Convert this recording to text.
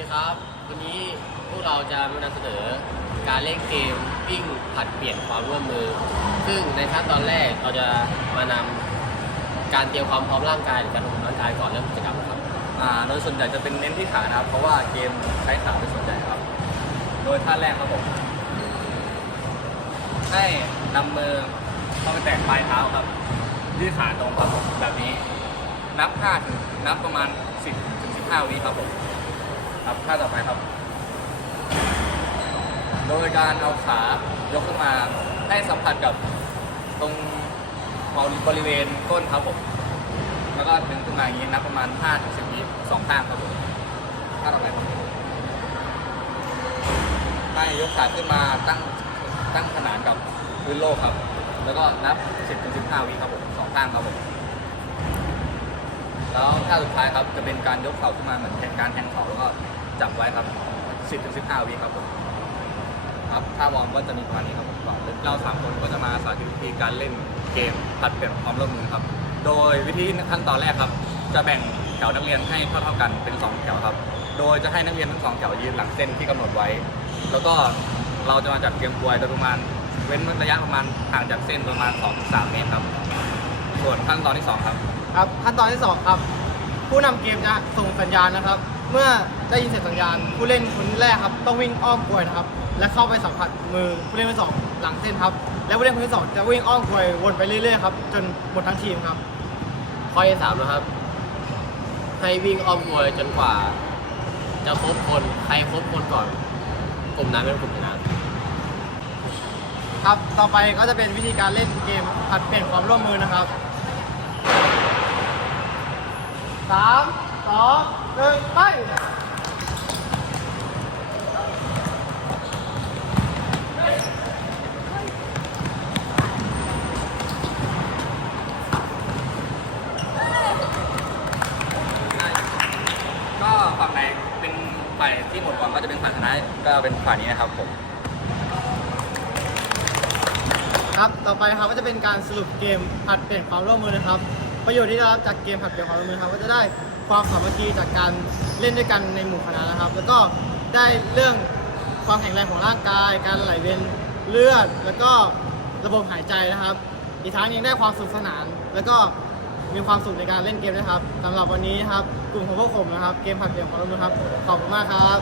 ดีครับ วันนี้พวกเราจะมานำเสนอการเล่นเกมวิ่งผัดเปลี่ยนความร่วมมือ ซึ่งในขั้นตอนแรกเราจะมานำการเตรียมความพร้อมร่างกายหรือการอบรมร่างกายก่อนเริ่มกิจกรรมครับอ่าโดยส่วนใหญ่จะเป็นเน้นที่ขานะครับ เพราะว่าเกมใช้ขาเป็นส่วนใหญ่ครับ โดยท่าแรกครับผมให้นำมือเข้าไปแตะปลายเท้าครับยืดขาตรงครับผมแบบนี้ นับ5ถึงนับประมาณ 10ถึง15วิครับผม ครับท่าต่อไปครับ โดยการเอาขายกขึ้นมาให้สัมผัสกับตรงบริเวณก้นครับผมแล้วก็ดึงขึ้นมาอย่างนี้นับประมาณ5ถึง10วิสองข้างครับผมท่าต่อไปครับให้ยกขาขึ้นมาตั้งตั้งขนานกับพื้นโลกครับ แล้วก็นับ 10ถึง15วิครับผมสองข้างครับผม แล้วท่าสุดท้ายครับจะเป็นการยกเข่าขึ้นมาเหมือนแทนการแทงเข่าแล้วก็จับไว้ครับ 10ถึง15วิครับผมครับท่าวอร์มก็จะมีประมาณนี้ครับผมก่อนเราสามคนก็จะมาสาธิตวิธีการเล่นเกมผัดเปลี่ยนความร่วมมือครับ โดยวิธีขั้นตอนแรกครับ จะแบ่งแถวนักเรียนให้เท่าๆกันเป็น 2 แถวครับ โดยจะให้นักเรียนทั้งสองแถวยืนหลังเส้นที่กำหนดไว้ แล้วก็เราจะมาจัดเกมกลวยโดยประมาณเว้นระยะประมาณห่างจากเส้นประมาณ2-3เมตรครับ ส่วนขั้นตอนที่ 2 ครับ ครับขั้นตอนที่สองครับ ผู้นำเกมจะส่งสัญญาณนะครับ เมื่อได้ยินเสียงสัญญาณ ผู้เล่นคนแรกครับต้องวิ่งอ้อมกลวยนะครับ และเข้าไปสัมผัสมือผู้เล่นคนที่สองหลังเส้นครับ และผู้เล่นคนที่สองจะวิ่งอ้อมกลวยวนไปเรื่อยๆครับจนหมดทั้งทีมครับ ข้อที่สามนะครับ ให้วิ่งอ้อมกลวยจนกว่า จะครบคนใครครบคนก่อนกลุ่มนั้นเป็นกลุ่มชนะ ครับ ต่อไปก็จะเป็นวิธีการเล่นเกมผัดเปลี่ยนความร่วมมือนะครับ สามสองหนึ่งไปก็ฝั่งไหนเป็นฝ่ายที่หมดก่อนก็จะเป็นฝ่ายชนะก็เป็นฝ่ายนี้นะครับผม ครับ ต่อไปครับก็จะเป็นการสรุปเกมผัดเปลี่ยนความร่วมมือนะครับ ประโยชน์ที่ได้รับจากเกมผัดเปลี่ยนความร่วมมือครับก็จะได้ความสามัคคีจากการเล่นด้วยกันในหมู่คณะนะครับ แล้วก็ได้เรื่องความแข็งแรงของร่างกาย การไหลเวียนเลือด แล้วก็ระบบหายใจนะครับ อีกทั้งยังได้ความสนุกสนาน แล้วก็มีความสุขในการเล่นเกมนะครับสำหรับวันนี้นะครับกลุ่มของพวกผมนะครับ เกมผัดเปลี่ยนความร่วมมือครับขอบคุณมากครับ